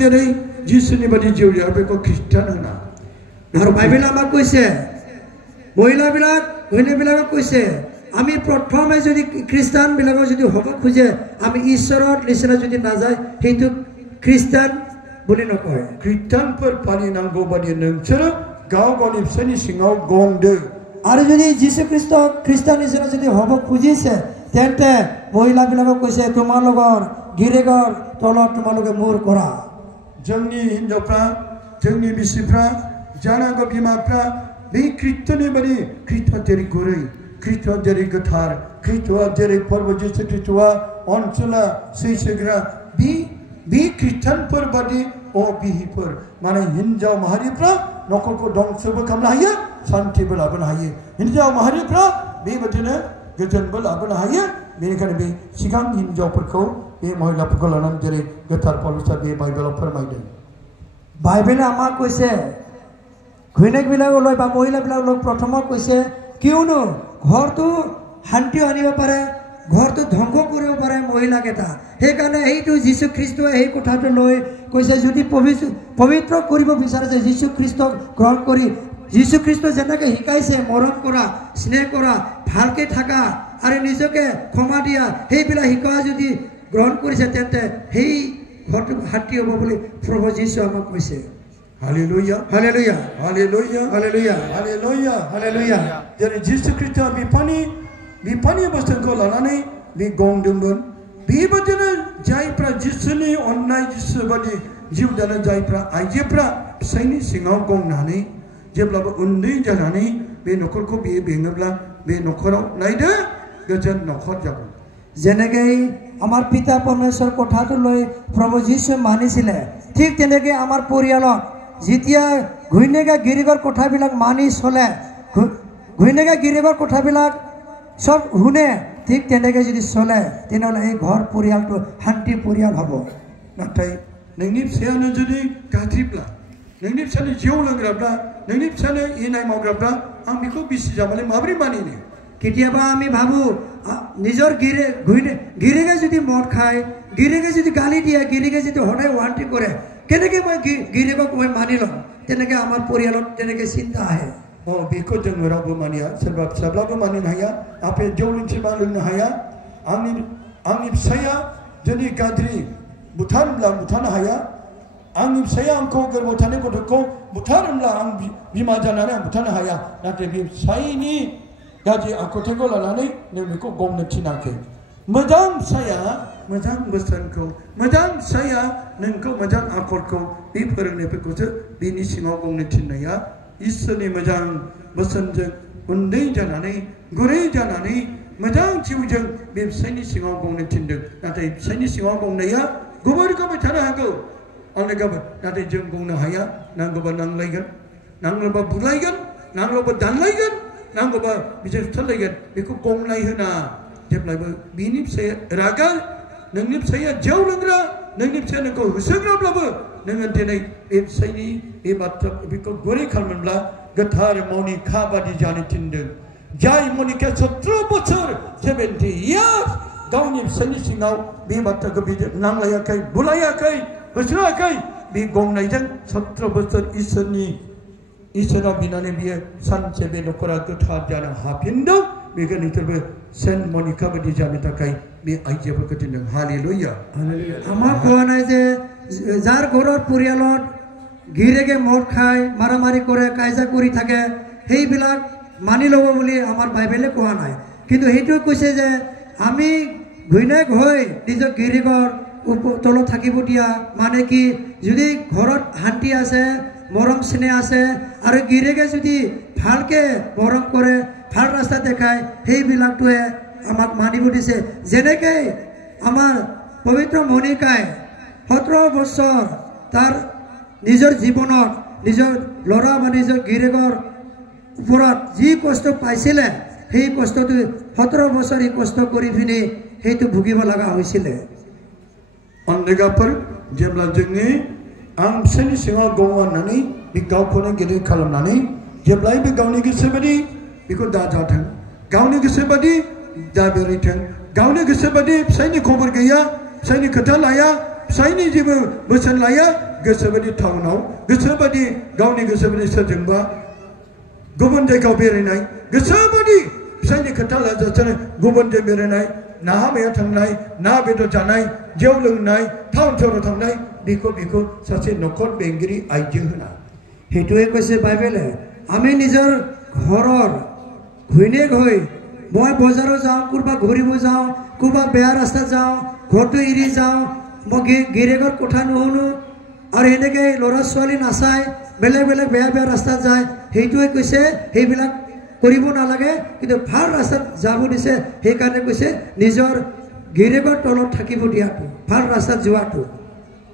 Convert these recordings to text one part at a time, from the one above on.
दिनै जिसुनि बादि जिउ जाया बेखौ ख्रिस्टान होना आरो बाइबेल আমাক কৈছে মহিলাবিলাক ঘৈণীবিলাকক কৈছে আমি প্ৰথমে যদি খ্ৰীষ্টান বিলাকৰ যদি হ'ব খোজে আমি ঈশ্বৰৰ নিচিনা যদি নাযায় সেইটো খ্ৰীষ্টান বুলি নকয় খ্ৰীষ্টানफोर फालिनांगौ बादि नोंसोरो गाव गावनि फिसायनि सिङाव गंदो আৰু যদি যীশু খ্ৰীষ্ট খ্ৰীষ্টান নিচিনা যদি হ'ব খুজিছে তেন্তে মহিলাবিলাকক কৈছে তোমালোকৰ গিৰিকৰ তলত তোমালোকে মূৰ কৰা जोंनि हिन्जावफ्रा जोंनि बिसिफ्रा जानांगौ बिमाफ्रा बे ख्रिस्ट'नि बादि ख्रिस्ट'आ जेरै गुरै ख्रिस्ट'आ जेरै गोथार ख्रिस्ट'आ जेरै फोरबो जिसु ख्रिस्ट'आ अनसुला सैसोग्रा बे ख्रिस्टानफोर बादि बिहिफोर माने हिन्जाव माहारिफ्रा न'खरखौ दंसबो खालामनो हायो शान्तिबो लाबोनो हायो हिन्जाव माहारिफ्रा बेबादिनो गोजोनबो लाबोनो हायो बेनिखायनो बे सिगां हिन्जावफोरखौ बे महिलाफोरखौ लानानै जेरै गोथार पौलुसा बे बाइबेलाव फोरमायदों बाइबेले আমাক কৈছে ঘৈণীকবিলাকলৈ বা মহিলাবিলাকলৈ প্ৰথমত কৈছে কিয়নো ঘৰটো শান্তি আনিব পাৰে ঘৰটো ধ্বংস কৰিব পাৰে মহিলাকেইটা সেইকাৰণে এইটো যীশু খ্ৰীষ্টই এই কথাটো লৈ কৈছে যদি পবিত্ৰ কৰিব বিচাৰে যে যীশু খ্ৰীষ্টক গ্ৰহণ কৰি যীশু খ্ৰীষ্ট যেনেকৈ শিকাইছে মৰম কৰা স্নেহ কৰা ভালকে থাকা আৰু নিজকে ক্ষমা দিয়া সেইবিলাক শিকোৱা যদি গ্ৰহণ কৰিছে তেন্তে সেই ঘৰটো শান্তি হ'ব বুলি প্ৰভু যীশু আমাক কৈছে hallelujah hallelujah hallelujah hallelujah hallelujah hallelujah जेरै जीसु ख्रीष्टआ बिफानि बोसोनखौ लानानै बे गंदोंमोन बेबादिनो जायफ्रा जिसुनि अननाय जिसु बादि जिउ दानाय जायफ्रा आइजोफ्रा फिसायनि सिङाव गंनानै जेब्लाबो उन्दै जानानै बे न'खरखौ बियो बेङोब्ला बे न'खराव नायदो गोजोन न'खर जागोन যেনেকৈ আমাৰ পিতা পৰমেশ্বৰ কথাটো লৈ প্ৰভু যীশু মানিছিলে ঠিক তেনেকৈ আমাৰ পৰিয়ালত যেতিয়া ঘৈণীয়েকে গিৰিকৰ কথাবিলাক মানি চলে ঘৈণীয়েকে গিৰিকৰ কথাবিলাক সব শুনে ঠিক তেনেকৈ যদি চলে তেনেহ'লে এই ঘৰ পৰিয়ালটো শান্তি পৰিয়াল হ'ব नाथाय नोंनि फिसायानो जुदि गाज्रिब्ला नोंनि फिसानि जौ लोंग्राब्ला नोंनि फिसानो इनाय मावग्राब्ला आं बेखौ बिसि जाबालाय माबोरै मानिनो केতিয়াबा আমি ভাবো নিজৰ গিৰিকে যদি মদ খায় গিৰিকে যদি গালি দিয়ে গিৰিকে যদি সদায় ওৱান্টি কৰে কেনেকৈ মই গিৰিকক মই মানি ল'ম তেনেকৈ আমাৰ পৰিয়ালত তেনেকৈ চিন্তা আহে बेखौ जों रावबो मानिया सोरबा फिसाब्लाबो मानिनो हाया आफे जौ लोंसेबा लोंनो हाया आंनि फिसाया जुदि गाज्रि बुथारोब्ला बुथारनो हाया आंनि फिसाया आंखौ गोरबोआव थानाय गथ'खौ बुथारोब्ला आं बिमा जानानै आं बुथारनो हाया नाथाय बे फिसायनि गाज्रि आखुथायखौ लानानै नों बेखौ गंनो थिनाखै मोजां फिसाया मोजां बोसोनखौ मोजां फिसाया नोंखौ मोजां आखलखौ बे फोरोंनायफोरखौसो बिनि सिङाव गंनो थिननाया इसोरनि मोजां बोसोनजों उन्दै जानानै गुरै जानानै मोजां जिउजों बे फिसायनि सिङाव गंनो थिनदों नाथाय फिसायनि सिङाव गंनाया गुबुन गुबुन थानो हागौ अनेकबो नाथाय जों गंनो हाया नांगौबा नांलायगोन नांगौबा बुलायगोन नांगौबा दानलायगोन नांगौबा बिजों सुथारलायगोन बेखौ गंनाय होना जेब्लाबो बिनि फिसाया रागा नोंनि फिसाया जौ लोंग्रा नोंनि फिसाया नोंखौ होसोग्राब्लाबो नोङो दिनै बे फिसायनि बे बाथ्रा बेखौ गुरै खालामोब्ला गोथार मनिका बादि जानो थिनदों जाय मनिका 17 बोसोर 70 इयार्स गावनि फिसायनि सिङाव बे बाथ्राखौ बिजों नांलायाखै बुलायाखै होसोआखै बे गंनायजों 17 बोसोर इसोरा बिनानै बियो सानसे बे न'खरा गोथार जानो हाफिनदों बेखायनो बिसोरबो सेन्ट मनिका बादि जानो थाखाय बे आइजोफोरखौ थिनदों हालेलुया আমাৰ কোৱা নাই যে যাৰ ঘৰৰ পৰিয়ালত গিৰিকে মদ খায় মাৰামাৰি কৰে কাজিয়া কৰি থাকে সেইবিলাক মানি ল'ব বুলি আমাৰ বাইবেলে কোৱা নাই কিন্তু সেইটো কৈছে যে আমি ঘৈণীয়েক হৈ নিজৰ গিৰিকৰ তলত থাকিব দিয়া মানে কি যদি ঘৰত শান্তি আছে মৰম স্নেহ আছে আৰু গিৰিকে যদি ভালকে মৰম কৰে ভাল ৰাস্তা দেখায় সেইবিলাকটোৱে আমাক মানিব দিছে যেনেকৈ আমাৰ পবিত্ৰ মনিকাই 17 বছৰ তাৰ নিজৰ জীৱনত নিজৰ ল'ৰা বা নিজৰ গিৰিকৰ ওপৰত যি কষ্ট পাইছিলে সেই কষ্টটো 17 বছৰ এই কষ্ট কৰি পিনি সেইটো ভুগিব লগা হৈছিলে अनेकफोर जेब्ला जोंनि आं फिसायनि सिङाव गंनानै बे गावखौनो गेदेर खालामनानै जेब्लायबो गावनि गोसो बादि बेखौ दाजाथों गावनि गोसो बादि दा बेरायथों गावनि गोसो बादि फिसायनि खबर गैया फिसायनि खोथा लाया फिसायनि जेबो बोसोन लाया गोसोबायदि टाउनाव गोसोबायदि गावनि गोसोबायदि सोरजोंबा गुबुन जायगायाव बेरायनाय गोसोबायदि फिसायनि खोथा लाजासेनो गुबुनजों बेरायनाय नाहा मैहा थांनाय ना बेदर जानाय जौ लोंनाय टाउन सहराव थांनाय बेखौ सासे न'खर बेंगिरि आइजो होना সেইটোৱে কৈছে বাইবেলে আমি নিজৰ ঘৰৰ ঘৈণীয়েক হৈ মই বজাৰত যাওঁ কোনোবা ঘূৰিব যাওঁ কোনোবা বেয়া ৰাস্তাত যাওঁ ঘৰটো এৰি যাওঁ মই গিৰিয়েকৰ কথা নুশুনো আৰু এনেকে ল'ৰা ছোৱালী নাচাই বেলেগ বেলেগ বেয়া বেয়া ৰাস্তাত যায় সেইটোৱে কৈছে সেইবিলাক কৰিব নালাগে কিন্তু ভাল ৰাস্তাত যাব দিছে সেইকাৰণে কৈছে নিজৰ গিৰিয়েকৰ তলত থাকিব দিয়াটো ভাল ৰাস্তাত যোৱাটো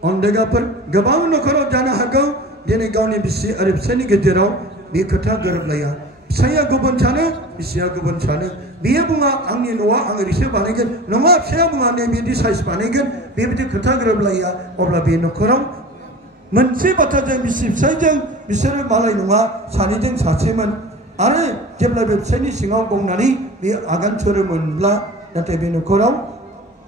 अन्देगाफोर गोबां न'खराव जानो हागौ दिनै गावनि बिसि आरो फिसायनि गेजेराव बे खोथा गोरोबलाया फिसाया गुबुन सानो बिसिया गुबुन सानो बियो बुङा आंनि न'आ आं ओरैसो बानायगोन नङा फिसाया बुङा नै बिदि साइज बानायगोन बेबायदि खोथा गोरोबलाया अब्ला बे न'खराव मोनसे बाथ्राजों बिसि फिसायजों बिसोरो मालाय नङा सानैजों सासेमोन आरो जेब्ला बे फिसायनि सिङाव गंनानै बे आगान सुरोमोनब्ला नाथाय बे न'खराव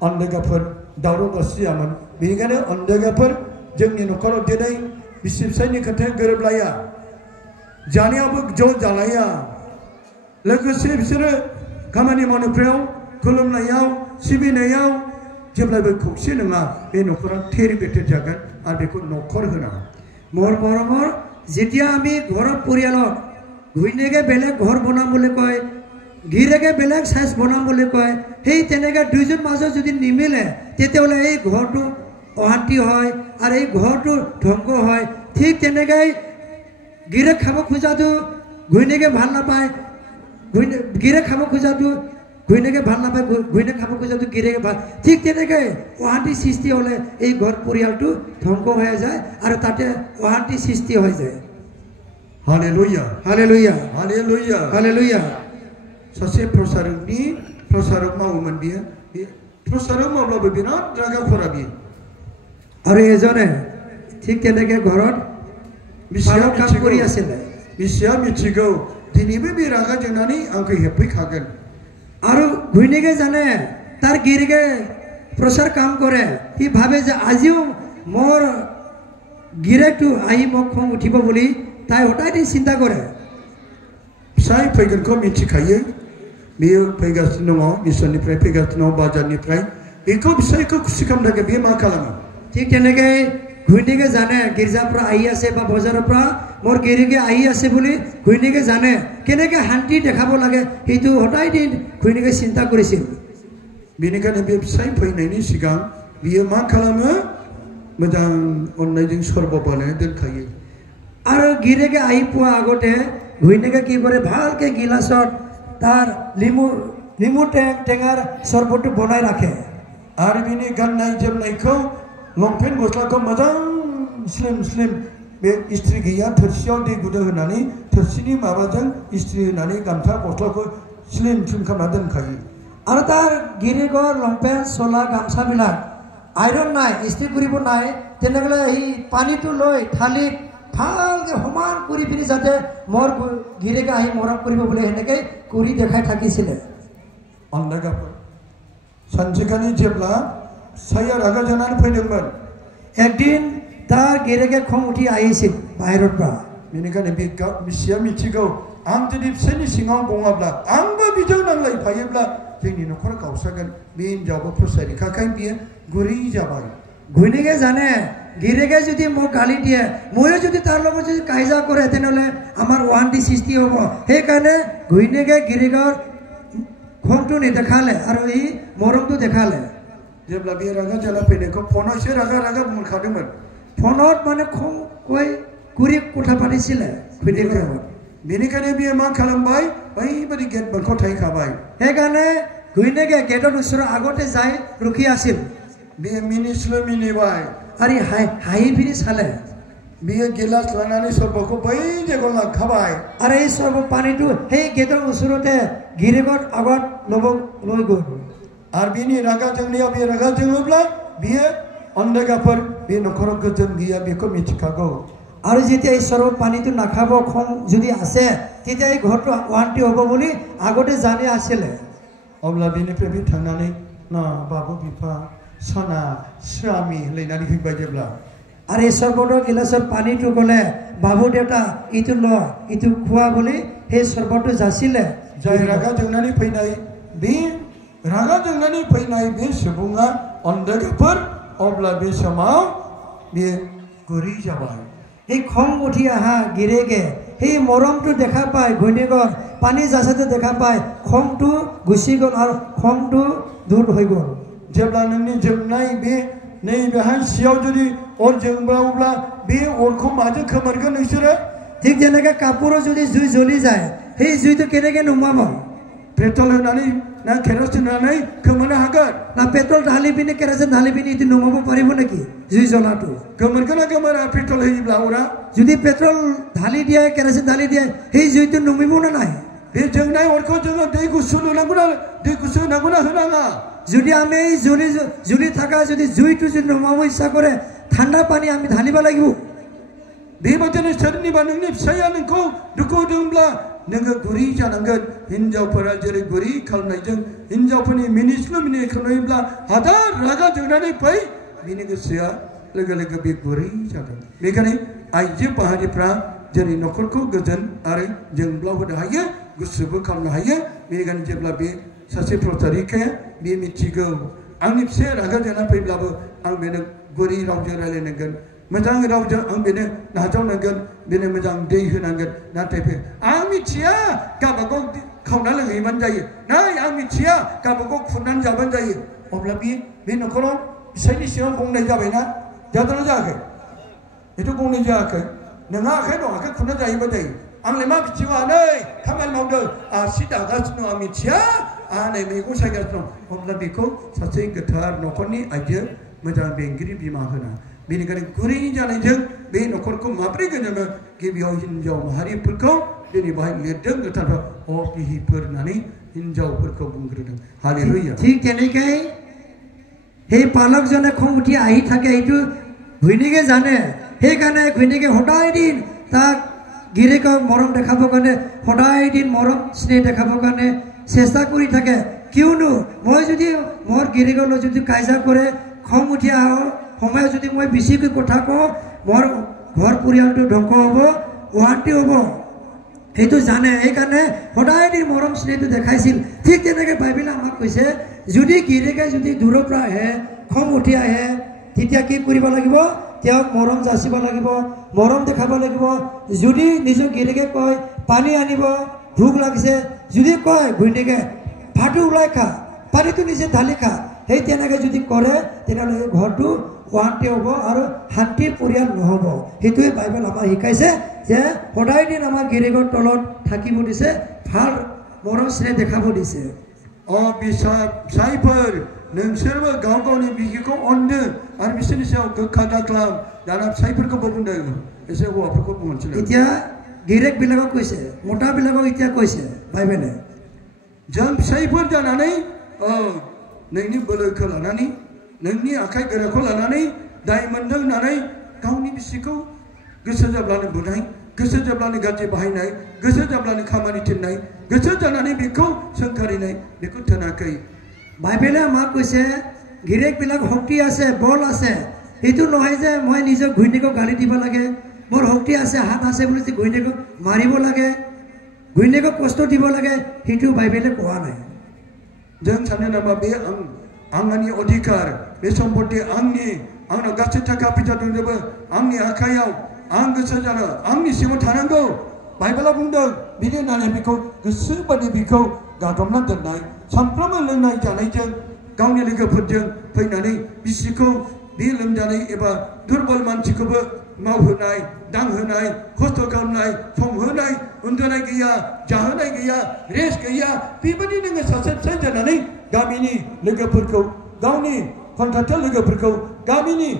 अन्देगाफोर दावराव दावसि जायामोन बेनिखायनो अन्देगाफोर जोंनि न'खराव दिनै बिसि फिसायनि खोथाया गोरोबलाया जानायाबो ज' जालाया लोगोसे बिसोरो खामानि मावनायफ्राव खुलुमनायाव सिबिनायाव जेब्लाबो खौसे नङा बे न'खरा थेर बेथेर जागोन आरो बेखौ न'खर होना মোৰ মৰমৰ যেতিয়া আমি ঘৰৰ পৰিয়ালত ঘৈণীয়েকে বেলেগ ঘৰ বনাম বুলি কয় গিৰিয়েকে বেলেগ সাইজ বনাম বুলি কয় সেই তেনেকৈ দুইজন মাজত যদি নিমিলে তেতিয়াহ'লে এই ঘৰটো অশান্তি হয় আৰু এই ঘৰটো ধ্বংস হয় ঠিক তেনেকৈ গিৰিয়েক খাব খোজাটো ঘৈণীয়েকে ভাল নাপায় গিৰিয়েক খাব খোজাটো ঘৈণীয়েকে ভাল নাপায় ঘৈণীয়েক খাব খোজাটো গিৰিয়েকে ভাল ঠিক তেনেকৈ অশান্তি সৃষ্টি হ'লে এই ঘৰ পৰিয়ালটো ধ্বংস হৈ যায় আৰু তাতে অশান্তি সৃষ্টি হৈ যায় हालेलुया हालेलुया हालेलुया हालेलुया सासे प्रसारक मावोमोन बियो प्रसारक मावब्लाबो बिराद रागा खरा बियो আৰু এজনে ঠিক তেনেকৈ ঘৰত बिसिया কাম কৰি আছিলে बिसिया मिथिगौ दिनैबो बे रागा जोंनानै आंखौ हेबफैखागोन আৰু ঘৈণীয়েকে জানে তাৰ গিৰিয়েকে প্ৰচাৰ কাম কৰে সি ভাবে যে আজিও মোৰ গিৰিয়েকটো আহি মোক খং উঠিব বুলি তাই হঠাৎ চিন্তা কৰে फिसाय फैगोनखौ मिथिखायो बेयो फैगासिनो दङ मिसननिफ्राय फैगासिनो दङ बाजारनिफ्राय बेखौ फिसायखौ खुसि खालामनो थाखाय बेयो मा खालामो ঠিক তেনেকৈ ঘৈণীয়েকে জানে গীৰ্জাৰ পৰা আহি আছে বা বজাৰৰ পৰা মোৰ গিৰিয়েকে আহি আছে বুলি ঘৈণীয়েকে জানে কেনেকৈ শান্তি দেখাব লাগে সেইটো হঠাৎ দিন ঘৈণীয়েকে চিন্তা কৰিছিল बेनिखायनो बे फिसाय फैनायनि सिगां बियो मा खालामो मोजां अननायजों सर्ब बानायना दोनखायो আৰু গিৰিয়েকে আহি পোৱা আগতে ঘৈণীয়েকে কি কৰে ভালকৈ গিলাচত তাৰ লিমু টেঙাৰ চৰবতটো বনাই ৰাখে आरो बिनि गाननाय जोमनायखौ लंपेन्ट गस्लाखौ मोजां स्लिम बे इस्ट्रि गैया थोरसियाव दै गुदुं होनानै थोरसिनि माबाजों इस्ट्रि होनानै गामसा गस्लाखौ स्लिम खालामना दोनखायो আৰু তাৰ গিৰিয়েকৰ লংপেণ্ট চোলা গামচাবিলাক আইৰণ নাই ইস্ত্ৰি কৰিব নাই তেনেহ'লে সেই পানীটো লৈ থালিত ভালকৈ সমান কৰি পিনি যাতে মোৰ গিৰিয়েকে আহি মৰম কৰিব বুলি সেনেকৈ কৰি দেখাই থাকিছিলে अन्देगाफोर सानसेखालि जेब्ला फिसाया रागा जोंनानै फैदोंमोन একদিন তাৰ গিৰিয়েকে খং উঠি আহিছিল বাহিৰৰ পৰা बेनिखायनो बे बिसिया मिथिगौ आं जुदि फिसायनि सिङाव गङाब्ला आंबो बिजों नांलायफायोब्ला जोंनि न'खरा गावस्रागोन बे हिनजावबो फसायखाय बियो गुरै जाबाय ঘৈণীয়েকে জানে গিৰিয়েকে যদি মোক গালি দিয়ে ময়ো যদি তাৰ লগত যদি কাজিয়া কৰে তেনেহ'লে আমাৰ অশান্তি সৃষ্টি হ'ব সেইকাৰণে ঘৈণীয়েকে গিৰিয়েকৰ খংটো নেদেখালে আৰু এই মৰমটো দেখালে जेब्ला बे रागा जाना फैनायखौ फनावसो रागा बुंखादोंमोन फनाव माने खं কৈ गुरि কথা পাতিছিলে ঘৈণীয়েকৰ লগত बेनिखायनो बियो मा खालामबाय बैबादि गेट मोखाङाव थाहैखाबाय সেইকাৰণে ঘৈণীয়েকে गेटৰ ওচৰৰ আগতে যাই ৰখি আছিল बियो मिनिबाय আৰু হাঁহি ফিৰি চালে बियो गिलास लानानै सर्बखौ बै जायगायाव लांखाबाय আৰু এই সৰ্ব পানীটো সেই गेटৰ ওচৰতে গিৰিয়েকৰ আগত লৈ গ'ল आरो बिनि रागा जोंनायाव बे रागा जोङोब्ला बियो अन्देगाफोर बे न'खराव गोजोन गैया बेखौ मिथिखागौ আৰু যেতিয়া এই সৰ্ব পানীটো নাখাব খং যদি আছে তেতিয়া এই ঘৰটো অশান্তি হ'ব বুলি আগতে জানি আছিলে अब्ला बेनिफ्राय बे थांनानै ना बाबु बिफा सना स्वामी लेनानै फैबाय जेब्ला আর এই সৰ্বতৰ গিলাসৰ পানীটো গলে বাবু দেউতা ইটো ল ইটো খোৱা বুলি সেই সৰ্বটো যাচিলে जाय रागा जोंनानै फैनाय बे रागा जोंनानै फैनाय बे सुबुङा अन्धकाफोर अब्ला बे समाव बे गुरै जाबाय এই খং উঠি আহা গিৰেকে সেই মৰমটো দেখা পায় ঘৈণীয়েকৰ পানী যাচাটো দেখা পায় খংটো গুচি গ'ল আৰু খংটো দূৰ হৈ গ'ল जेब्ला नोंनि जोबनाय बे नैबेहाय सियाव जुदि अर जोंब्लावब्ला बे अरखौ माजों खोमोरगोन नोंसोरो ঠিক যেনেকৈ কাপোৰত যদি জুই জ্বলি যায় সেই জুইটো কেনেকৈ নুমাব पेट्रल होनानै ना केरासिन होनानै खोमोरनो हागोन না পেট্ৰল ঢালি পিনে কেৰাচিন ঢালি পিনে এইটো নুমাব পাৰিব নেকি জুই জ্বলাটো खोमोरगोन ना खोमोरा पेट्रल होयोब्ला अरा যদি পেট্ৰল ঢালি দিয়ে কেৰাচিন ঢালি দিয়ে সেই জুইটো নুমিব না নাই बे जोंनाय अरखौ जोङो दै गुसु लुनांगौना दै गुसु होनांगौना होनाङा যদি আমি এই জ্বলি থাকা যদি জুইটো যদি নুমাব ইচ্ছা কৰে ঠাণ্ডা পানী আমি ঢালিব লাগিব बेबायदिनो सोरनिबा नोंनि फिसाया नोंखौ दुखु होदोंब्ला नोङो गुरै जानांगोन हिनजावफोरा जेरै गुरै खालामनायजों हिनजावफोरनि मिनिस्लु मिनि खालामोब्ला हाजार रागा जोंनानै फै बिनि गोसोआ लोगो लोगो बे गुरै जागोन बेखायनो आइजो माहारिफ्रा जेरै न'खरखौ गोजोन आरो जोंब्लाव होनो हायो गुसुबो खालामनो हायो बेनिखायनो जेब्ला बे सासे प्रचारिकाया बे मिथिगौ आंनि फिसाया रागा जोंनानै फैब्लाबो आं बेनो गुरै रावजों रायलायनांगोन मोजां रावजों आं बेनो नाजावनांगोन बेनो मोजां दै होनांगोन नाथाय आं मिथिया गावबागाव खावना लोंहैबानो जायो नै आं मिथिया गावबागाव खुरनानै जाबानो जायो अब्ला बे न'खराव फिसायनि सिगां गंनाय जाबायना जादोंना जायाखै बेथ' गंनाय जायाखै नोंहा आखाइ दं आखाइ खुरना जायोबा जायो आंलाय मा मिथिगौ नै खामानि मावदों आसि दागासिनो दं आं मिथिया आं नै मैगं सायगासिनो दं अब्ला बेखौ सासे गोथार न'खरनि आइजो मोजां बेंगिरि बिमा होना बेनिखायनो गुरै जानायजों बे न'खरखौ माबोरै गोजोनो गिबियाव हिनजाव माहारिफोरखौ दिनै बाहाय लिरदों गोथारफ्रा अपिहिफोर होननानै हिनजावफोरखौ बुंग्रोदों हालेलुया ঠিক তেনেকৈ সেই পালকজনে খং উঠি আহি থাকে এইটো ঘৈণীয়েকে জানে সেইকাৰণে ঘৈণীয়েকে সদায় দিন তাক গিৰিয়েকক মৰম দেখাবৰ কাৰণে সদায় দিন মৰম স্নেহ দেখাবৰ কাৰণে চেষ্টা কৰি থাকে কিয়নো মই যদি মোৰ গিৰিয়েকলৈ যদি কাজিয়া কৰে খং উঠি আহোঁ সময় যদি মই বেছিকৈ কথা কওঁ মোৰ ঘৰ পৰিয়ালটো ধ্বংস হ'ব অশান্তি হ'ব সেইটো জানে সেইকাৰণে সদায় দিন মৰম স্নেহটো দেখাইছিল ঠিক তেনেকৈ বাইবেলে আমাক কৈছে যদি গিৰিয়েকে যদি দূৰৰ পৰা আহে খং উঠি আহে তেতিয়া কি কৰিব লাগিব তেওঁক মৰম যাচিব লাগিব মৰম দেখাব লাগিব যদি নিজৰ গিৰিয়েকে কয় পানী আনিব ভোক লাগিছে যদি কয় ঘৈণীয়েকে ভাতটো ওলাই খা পানীটো নিজে ঢালি খা সেই তেনেকৈ যদি কৰে তেনেহ'লে ঘৰটো অশান্তি হ'ব আৰু শান্তিৰ পৰিয়াল নহ'ব সেইটোৱে বাইবেল আমাক শিকাইছে যে সদায় দিন আমাৰ গিৰিয়েকৰ তলত থাকিব দিছে ভাল মৰম স্নেহ দেখাব দিছে फिसायफोर नोंसोरबो गाव गावनि बिसिखौ अनदो आरो बिसोरनि सायाव गोखा दाख्लाम दाना फिसायफोरखौबो बुंदों एसे हौवाफोरखौ बुंनोसै এতিয়া गिरियकবিলাকক কৈছে मोटाবিলাকক এতিয়া কৈছে বাইবেले जों फिसायफोर जानानै नोंनि बोलोखौ लानानै नोंनि आखाइ गोराखौ लानानै दाय मोनदों होननानै गावनि बिसिखौ गोसो जाब्लानो बुनाय गोसो जाब्लानो गाज्रि बाहायनाय गोसो जाब्लानो खामानि थिननाय गोसो जानानै बेखौ सोंखारिनाय बेखौ थोनाखै বাইবেলে আমাক কৈছে गिरियकবিলাক শক্তি আছে বল আছে এইটো নহয় যে মই নিজৰ ঘৈণীয়েকক গালি দিব লাগে মোৰ শক্তি আছে হাত আছে বুলি যে ঘৈণীয়েকক মাৰিব লাগে ঘৈণীয়েকক কষ্ট দিব লাগে সেইটো বাইবেলে কোৱা নাই जों सानो नामा बे आंनि अधिकार बे सम्पति आंनाव गासै थाखा फैसा दंजोबो आंनि आखायाव आं गोसो जानो आंनि सिङाव थानांगौ बाइबेला बुंदों बिदि होननानै बेखौ गोसो बायदि बेखौ गादबना दोननाय सानफ्रोमबो लोंनाय जानायजों गावनि लोगोफोरजों फैनानै बिसिखौ बे लोमजानाय एबा दुर्बल मानसिखौबो मावहोनाय दांहोनाय खस्थ' खालामनाय संहोनाय उन्दुनाय गैया जाहोनाय गैया रेस्ट गैया बेबायदि नोङो सासे फिसाय जानानै गामिनि लोगोफोरखौ गावनि कन्ट्राक्टर लोगोफोरखौ गामिनि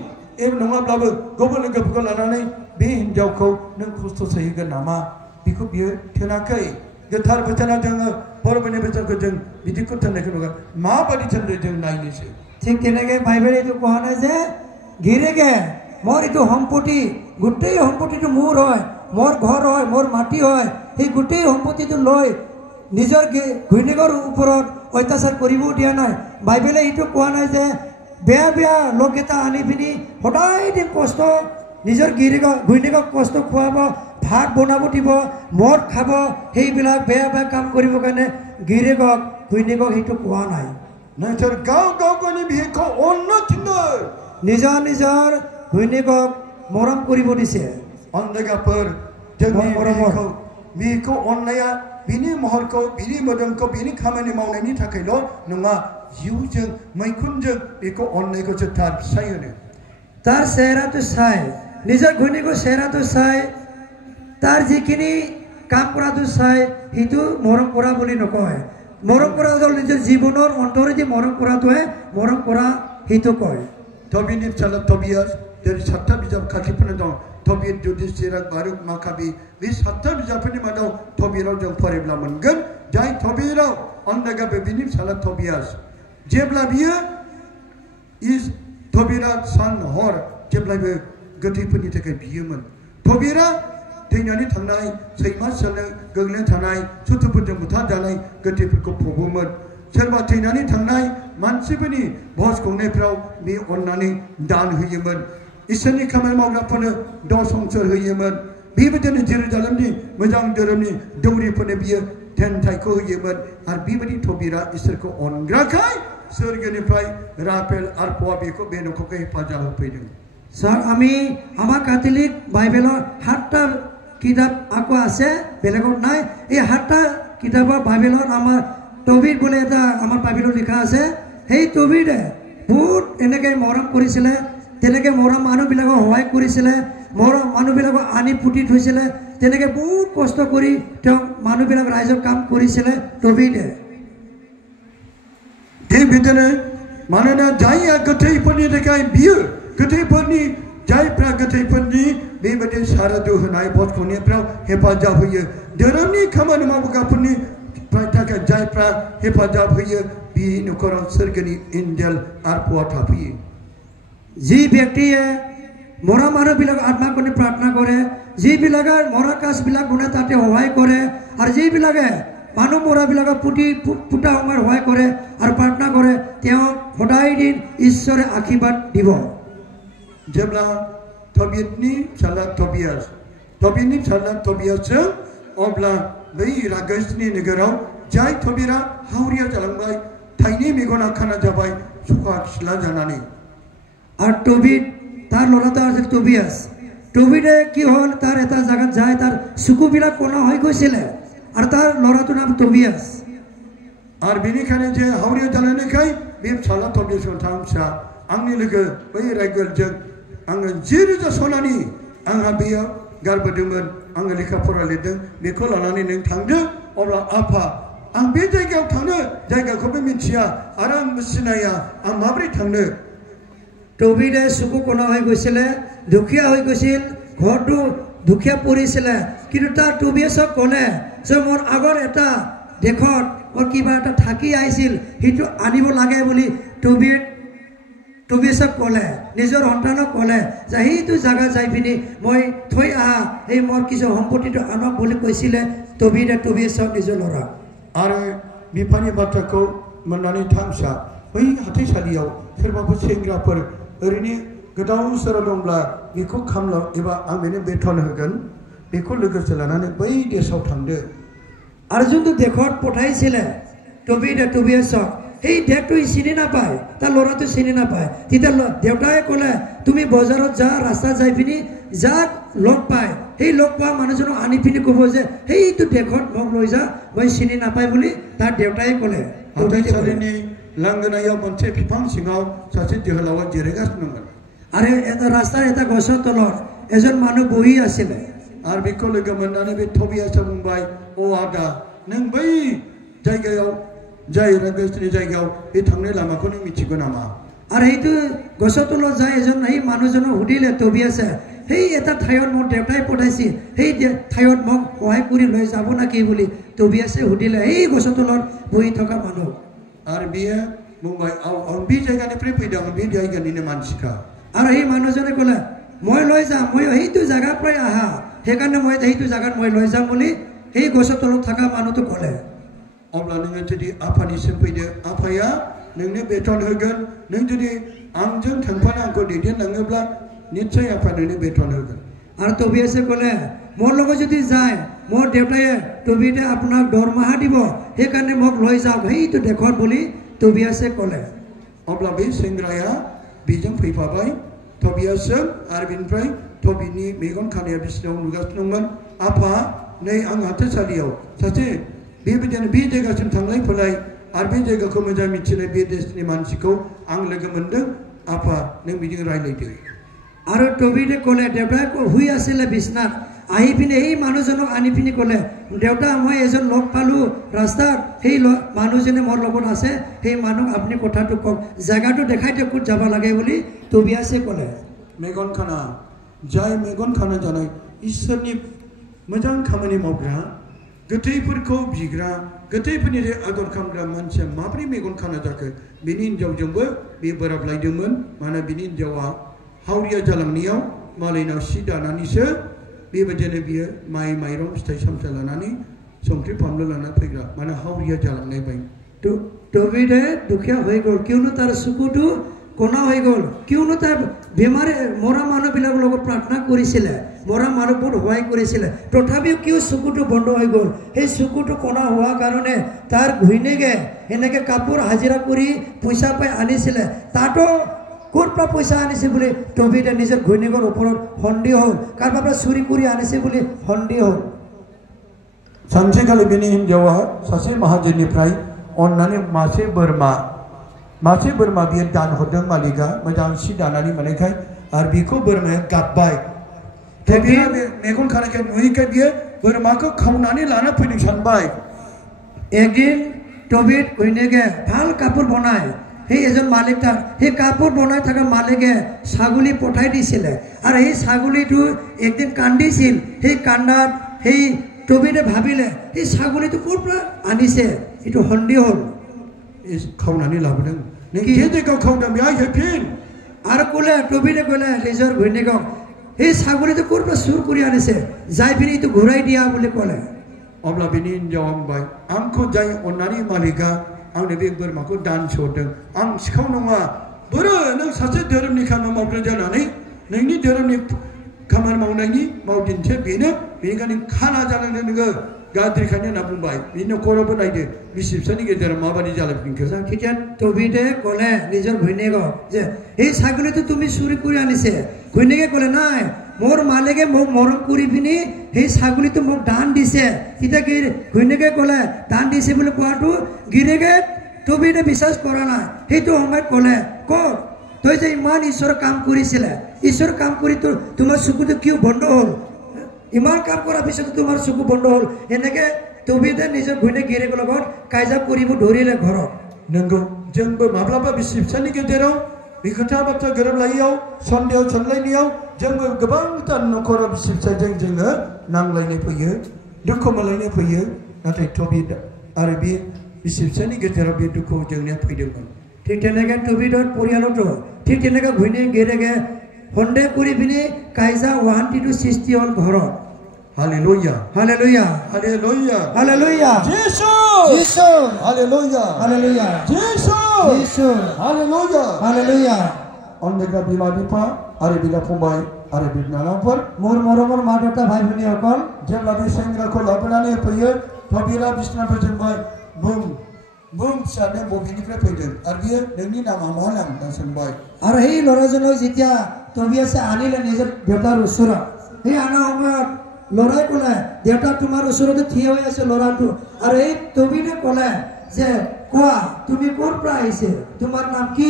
नङाब्लाबो गुबुन लोगोफोरखौ लानानै बे हिनजावखौ नों खस्थ' सैहोगोन नामा बेखौ बियो थोनाखै गोथार बोथोरा जोङो बर'फोरनि बोथोरखौ जों बिदिखौ थोननायखौ नुगोन माबायदि थोनदों जों नायनोसै ঠিক তেনেকৈ বাইবেলে এইটো কোৱা নাই যে गिरियके মোৰ এইটো সম্পত্তি গোটেই সম্পত্তিটো মোৰ হয় মোৰ ঘৰ হয় মোৰ মাটি হয় সেই গোটেই সম্পত্তিটো লৈ নিজৰ ঘৈণীয়েকৰ ওপৰত অত্যাচাৰ কৰিবও দিয়া নাই বাইবেলে এইটো কোৱা নাই যে বেয়া বেয়া লোককেইটা আনি পিনি সদায় দিন কষ্ট নিজৰ ঘৈণীয়েকক কষ্ট খুৱাব, ভাত বনাব দিব, মদ খাব, সেইবিলাক বেয়া বেয়া কাম কৰিবৰ কাৰণে ঘৈণীয়েকক সেইটো কোৱা নাই। नोंसोर गाव गावनि बिहिखौ अननो थिनदों। নিজৰ নিজৰ ঘৈণীয়েকক মৰম কৰিব দিছে। अन्नगाफोर जोंनि बिहिखौ अननाया बिनि महरखौ, बिनि मोदोमखौ, बिनि खामानि मावनायनि थाखायल' नङा, जिउजों मैखुनजों बेखौ अननायखौसो थार फिसाय होनो। তাৰ চেহেৰাটো চাই, নিজৰ ঘৈণীয়েকৰ চেহেৰাটো চাই, তাৰ যিখিনি কাম কৰাটো চাই সেইটো মৰম কৰা বুলি নকয়। মৰম কৰা হ'ল নিজৰ জীৱনৰ অন্তৰেদি মৰম কৰাটোহে মৰম কৰা সেইটো কয়। Tobini salat Tobias dari satta bijab khatipana dong. Tobias Judis Sirak Baruk Makabi. Bi satta bijapani madau Tobiro jong parebla mengen. Jai Tobiro ondaga bebini salat Tobias. Jebla biya is Tobira san hor. Jebla be gatipani takai biyaman. Tobira थैनानै थांनाय सैमा solo गोग्लैना थानाय सुथुरफोरजों बुथारजानाय गोथैफोरखौ फबोमोन। सोरबा थैनानै थांनाय मानसिफोरनि भज खुंनायफ्राव बे अननानै दान होयोमोन। इसोरनि खामानि मावग्राफोरनो दसंसर होयोमोन। बेबायदिनो जेरुजालेमनि मोजां धोरोमनि दौरिफोरनो बियो थेनथायखौ होयोमन। आरो बेबायदि थबिरा इसोरखौ अनग्राखाय सोरगोनिफ्राय राफेल आरो पवा बेखौ बे नखरखौ हेफाजाब होफैदों। सर आमी आमार कैथलिक बाइबेलर 7টা किताब आको आसे बेलेगत नाय। এই 7টা किताबर बाइबेलर आमार टबिट बोले এটা आमार बाइबेलर लिखा আছে। সেই টবিটে বহুত এনেকে মৰম কৰিছিলে, তেনেকে মৰম মানুহবিলাকক সহায় কৰিছিলে, মৰম মানুহবিলাকক আনি পুতি থৈছিলে, তেনেকে বহুত কষ্ট কৰি তেওঁ মানুহবিলাক ৰাইজৰ কাম কৰিছিলে টবিটে। এই বিদনে मानोना जायआ गोथैफोरनि थाखाय बियो गोथैफोरनि जायफ्रा गोथैफोरनि बेबायदि सारादु होनाय भज खुंनायफ्राव हेफाजाब होयो। धोरोमनि खामानि मावग्राफोरनि थाखाय जायफ्रा हेफाजाब होयो बे नखराव सोरगोनि एन्जेल आरो पवा थाफैयो। যি ব্যক্তিয়ে মৰা মানুহবিলাক আত্মা কৰি প্ৰাৰ্থনা কৰে, যিবিলাকে মৰা কাজবিলাক বনাই তাতে সহায় কৰে, আৰু যিবিলাকে মানুহ মৰাবিলাকক পুতা সময়ত সহায় কৰে আৰু প্ৰাৰ্থনা কৰে, তেওঁ সদায় দিন ঈশ্বৰে আশীৰ্বাদ দিব। जेब्ला टबिटनि फिसाला टबियासजों अब्ला बै रागसनि नोगोराव जाय टबिरा हावरिया जालांबाय, थाइनै मेगना खाना जाबाय, सुखा खिला जानानै। আর টবিট তার লড়াটা আছে টবিয়াস। টবিটে কি হল, তার এটা জায়গা যায়, তার চকুবিলাক কোনা হয়ে গৈছিলে, আর তার লড়াটোর নাম টবিয়াস। আর बेनिखायनो जे हावरिया जानायखाय बे फिसाला टबियासजों थांसा आंनि लोगो बै राइगेलजों आङो 10,000 सनानि आंहा बेयाव गारबोदोंमोन, आङो लेखा फरा लिरदों, बेखौ लानानै नों थांदो। अब्ला आफा आं बे जायगायाव थांनो, जायगाखौबो मिथिया आरो आं सिनाया, आं माबोरै थांनो। টবিটে চকু কোনা হয়ে গৈছিলে, দুখীয়া হয়ে গৈছিল, ঘৰটো দুখীয়া পৰিছিলে, কিন্তু তাৰ টবিয়াসক ক'লে যে মোৰ আগৰ এটা দেশত মোৰ কিবা এটা থাকি আহিছিল, সেইটো আনিব লাগে বুলি টবিয়াসক ক'লে, নিজৰ সন্তানক ক'লে যে সেইটো জায়গা যাই পিনি মই থৈ আহা এই মোৰ কিছু সম্পত্তিটো আনক বুলি কৈছিলে টবিটে টবিয়াসক নিজৰ ল'ৰা। आरो बिफानि बाथ्राखौ मोननानै थांसा बै हाथाइसालियाव सोरबाफोर सेंग्राफोर ओरैनो गोदाव सोराव दंब्ला बेखौ खामला एबा आं बेनो बेथन होगोन, बेखौ लोगोसे लानानै बै देशआव थांदो। আৰু যোনটো দেশত পঠাইছিলে টবিটে টবিয়াসক, সেই দেশটো চিনি নাপায়, তাৰ ল'ৰাটো চিনি নাপায়। তেতিয়া দেউতাই ক'লে তুমি বজাৰত যা, ৰাস্তা যাই পিনি যাক লগ পায় সেই লগ পোৱা মানুহজনক আনি পিনি ক'ব যে সেইটো দেশত মোক লৈ যা, মই চিনি নাপায় বুলি তাৰ দেউতাই ক'লে। हाथाइसालिनि लांगोनायाव मोनसे बिफां सिङाव सासे जोहोलावा जिरायगासिनो दंमोन। আৰু এটা ৰাস্তাৰ এটা গছৰ তলত এজন মানুহ বহি আছিলে। आरो बेखौ लोगो मोननानै बे टबियासआ बुंबाय, अ आदा नों बै जायगायाव जाय रागसनि जायगायाव बे थांनाय लामाखौ नों मिथिगौ नामा? আৰু সেইটো গছৰ তলত যাই এজন সেই মানুহজনক সুধিলে টবিয়াসে, সেই এটা ঠাইত মোক দেউতাই পঠাইছিল, সেই ঠাইত মোক সহায় কৰি লৈ যাব নাকি বুলি টবিয়াসে সুধিলে সেই গছৰ তলত বহি থকা মানুহ। आरो बियो बुंबाय, आं बे जायगानिफ्राय फैदों, बे जायगानिनो मानसिखा। আৰু সেই মানুহজনে ক'লে মই লৈ যাম, মই সেইটো জায়গাৰ পৰাই আহা, সেইকাৰণে মই সেইটো জায়গাত মই লৈ যাম বুলি সেই গছৰ তলত থকা মানুহটো ক'লে। अब्ला नोङो जुदि आफानिसिम फैदो, आफाया नोंनो बेथन होगोन, नों जुदि आंजों थांफाना आंखौ दैदेनलाङोब्ला निश्चय आफा नोंनो बेथन होगोन और टबियासे कले मोर लगे जदि जाय मोर देवताये टबिटे आपनाक दरमाहा दिबो हे कारणे मक लय जाओ हे तो देखत बोली टबियासे कले अब्ला बे सेंग्राया बेजों फैफाबाय टबियासजों आरो बिनिफ्राय टबिनि मेगन खानाया बिसिनाव नुगासिनो दंमोन आफा नै आं हाथारसालियाव सासे बेबायदिनो बे जायगासिम थांलाय फैलाय आरो बे जायगाखौ मोजां मिथिनाय बे देशनि मानसिखौ आं लोगो मोनदों आफा नों बिजों रायलायदो आरो टबिटे कले देवता हुई आছিলে बिसनात आहि पिने हे मानुजनक आनि पिने कले देवता मैं एजन लग पालु रास्तात हे मानुजने मोर लगत आछे हे मानुक आपनि कथाटु कक जायगाटु देखाय दे कुत जाबा लागे बोली टबियासे कले मेगन खाना जाय मेगन खाना जानाय इसोरनि मोजां खामानि मावग्रा गोथैफोरखौ बिग्रा गोथैफोरनि आदर खालामग्रा मानसिया माबोरै मेगन खाना जाखो बिनि हिनजावजोंबो बे बोराबलायदोंमोन मानोना बिनि हिनजावा हावरिया जालांनायाव मालायनाव सि दानानैसो बेबायदिनो बियो माइ माइरं फिथाइ सामथाइ लानानै संख्रि फानलु लाना फैग्रा माने हावरिया जालांनाय बाय टबिटे दुखिया হৈ গল কিয়নো তাৰ চকুটো কোনা হৈ গল কিয়নো তাৰ বেমাৰে মৰা মানুহবিলাকৰ লগত প্ৰাৰ্থনা কৰিছিল মৰা মানুহবোৰ হোৱাই কৰিছিল তথাপিও কিয় চকুটো বন্ধ হৈ গল সেই চকুটো কোনা হোৱা কাৰণে তাৰ ঘুইনেগে এনেকে কাপোৰ হাজিৰা কৰি পইচা পাই আনিছিল তাতো কোৰপৰা পইচা আনিছে বুলি টবিতে নিজৰ ঘৈণীয়েকৰ ওপৰত সন্দেহ হ'ল কাৰোবাৰ চুৰি কৰি আনিছে বুলি সন্দেহ হ'ল सानसेखालि बिनि हिनजावा सासे माहाजोननिफ्राय अननानै मासे बोरमा बियो दान हरदों मालिका मोजां सि दानानै मोननायखाय आरो बिखौ बोरमाया गाबबाय टबिया मेगन खानायखाय नुयैखाय बियो बोरमाखौ खावनानै लाना फैनो सानबाय একদিন টবিত ঘৈণীয়েকে ভাল কাপোৰ বনায় সেই এজন মালিক তাক সেই কাপোৰ বনাই থকা মালিকে ছাগলী পঠাই দিছিলে আৰু সেই ছাগলীটো একদিন কান্দিছিল সেই কান্দাত সেই টবিতে ভাবিলে এই ছাগলীটো ক'ৰ পৰা আনিছে এইটো সন্দেহ হ'ল খাওনাनै লাবोदों नों जे जायगायाव खावदों बेहाय हैफिन আৰু ক'লে টবিতে ক'লে নিজৰ ঘৈণীয়েকক সেই ছাগলীটো ক'ৰ পৰা চুৰ কৰি আনিছে যাই পিনে এইটো ঘূৰাই দিয়া বুলি ক'লে अब्ला बिनि हिनजावा बुंबाय आंखौ जाय अननानै मालिका आंनो बे बोरमाखौ दानसो हरदों आं सिखाव नङा बोरो नों सासे धोरोमनि खामानि मावग्रा जानानै नोंनि धोरोमनि खामानि मावनायनि मावदिन्थिया बेनो बेनिखायनो खाना जानांदों नोङो गाज्रिखायनो होनना बुंबाय बिनि न'खरावबो नायदो बिसि फिसानि गेजेराव माबायदि जालायफिनखो তেতিয়া টবিতে ক'লে নিজৰ ঘৈণীয়েকক যে এই ছাগলীটো তুমি চুৰি কৰি আনিছে ঘৈণীয়েকে ক'লে নাই মোৰ মালিকে মোক মৰম কৰি পিনি সেই ছাগলীটো মোক দান দিছে তেতিয়া ঘৈণীয়েকে ক'লে দান দিছে বুলি কোৱাটো গিৰিয়েকে টবিতে বিশ্বাস কৰা নাই সেইটো সময়ত ক'লে ক'ত তই যে ইমান ঈশ্বৰৰ কাম কৰিছিলে ঈশ্বৰ কাম কৰি তোমাৰ চকুটো কিয় বন্ধ হ'ল ইমান কাম কৰাৰ পিছতো তোমাৰ চকু বন্ধ হ'ল এনেকে টবিতে নিজৰ ঘৈণীয়েক গিৰিয়েকৰ লগত কাজিয়া কৰিব ধৰিলে ঘৰত नंगौ जोंबो माब्लाबा बिसि फिसानि गेजेराव बे खोथा बाथ्रा गोरोबलायैयाव सन्देह सोंलायनायाव जोंबो गोबांथार न'खराव बिसि फिसायजों जोङो नांलायनाय फैयो दुखु मोनलायनाय फैयो नाथाय टबिट आरो बे बिसि फिसानि गेजेराव बे दुखु जेंनाया फैदोंमोन ঠিক তেনেকে টবিটৰ পৰিয়ালতো ঠিক তেনেকে ঘৈণীয়েক গিৰিয়েকে সন্দেহ কৰি পিনি কাজিয়া ওহান্তিটো সৃষ্টি হ'ল ঘৰত Haleluya. Haleluya. Haleluya. Haleluya. Jesus. Jesus. Haleluya. Haleluya. Jesus. Jesus. Haleluya. Haleluya. Ondega bima bipa आरो बिदा फंबाय आरो बिनानावफोर मोर मरमर मा देवता भाई भनियाफोर जेब्ला बे सेंग्राखौ लाबोनानै फैयो टबिरा बिसनाफोर जोंबाय बुं फिसानो बबेनिफ्राय फैदों आरो बियो नोंनि नामा मा नाम होनना सोंबाय आरो हे लराजनक যেতিয়া टबियासे आनिले নিজৰ দেউতাৰ ওচৰত সেই আনা সময়ত লৰাই ক'লে দেউতা তোমাৰ ওচৰতে থিয় হৈ আছে লৰাটো আৰু এই টবিনে ক'লে যে কোৱা তুমি ক'ৰ পৰা আহিছে তোমাৰ নাম কি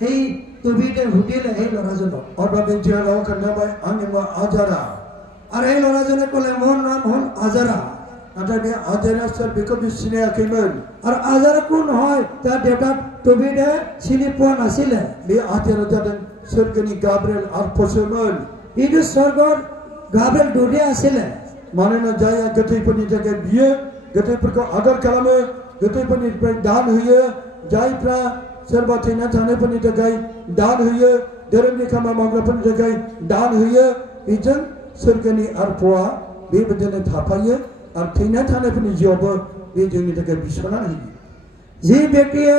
সেই টবিনে সুধিলে সেই লৰাজনক অৰ্বা বেজিয়ালাও কন্যাবাই আনিমা আজাৰা আৰু এই লৰাজনে ক'লে মোৰ নাম হ'ল আজাৰা नाथाय बे आजारा सोर बेखौ सिनायाखैमोन आरो आजारा कोन হয় তাৰ দেউতা টবিনে চিনি পোৱা নাছিলে बे आजारा जादों सोरगोनि गाब्रिएल आर्फसोमोन इदु स्वर्गर गाब्रिएल दुदे आছিলে मानोना जाय गोथैफोरनि थाखाय बियो गोथैफोरखौ आदर खालामो गोथैफोरनिफ्राय दान होयो जायफ्रा सोरबा थैना थानायफोरनि थाखाय दान होयो धोरोमनि खामानि मावग्राफोरनि थाखाय दान होयो बेजों सोरगोनि आर्फआ बेबायदिनो थाफायो और थैना थानायफोरनि जिउआवबो बे जोंनि थाखाय बिसना होयो जे व्यक्तिया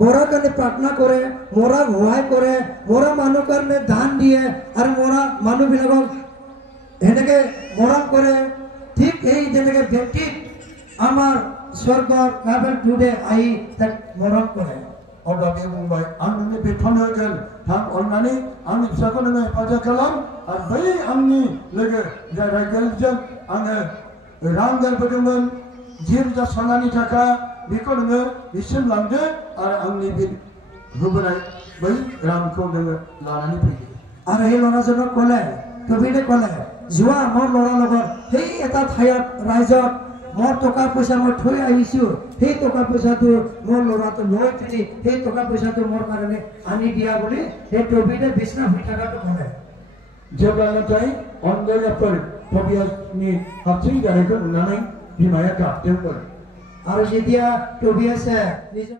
মোরা কারণে প্রার্থনা করে, মোরা সহায় করে, মোরা মানুহ কারণে দান দিয়ে, আর মোরা মানুহবিলাকক সেনেকে মৰম কৰে। ঠিক এই যেনেকে ব্যক্তিক আমাৰ স্বৰ্গৰ গাবেল টুডে আহি তাক মৰম কৰে। अब्ला बे बुंबाय आं नोंनो बेथन होगोन थां अननानै आंनि फिसाखौ नोङो हेफाजाब खालाम आरो बै आंनि लोगो जाय राइगेलजों आङो रां गारबोदोंमोन 10,000 सनानि थाखा बेखौ नोङो बिसिम लांदो आरो आंनि बे होबोनाय बै रांखौ नोङो लानानै फैदो। আৰু সেই ল'ৰাজনক ক'লে, টবিৰে ক'লে, যোৱা মোৰ ল'ৰাৰ লগত সেই এটা ঠাইত ৰাইজত মোৰ টকা পইচা মই থৈ আহিছোঁ, সেই টকা পইচাটো মোৰ ল'ৰাটো লৈ পিনি সেই টকা পইচাটো মোৰ কাৰণে আনি দিয়া বুলি সেই টবিৰে বিচনা হৈ থকাটো ক'লে। जेब्ला नाथाय अनजायाफोर टबियासनि हारसिं जानायखौ नुनानै बिमाया गाबदोंमोन। আৰু যেতিয়া টবিয়াছে নিজৰ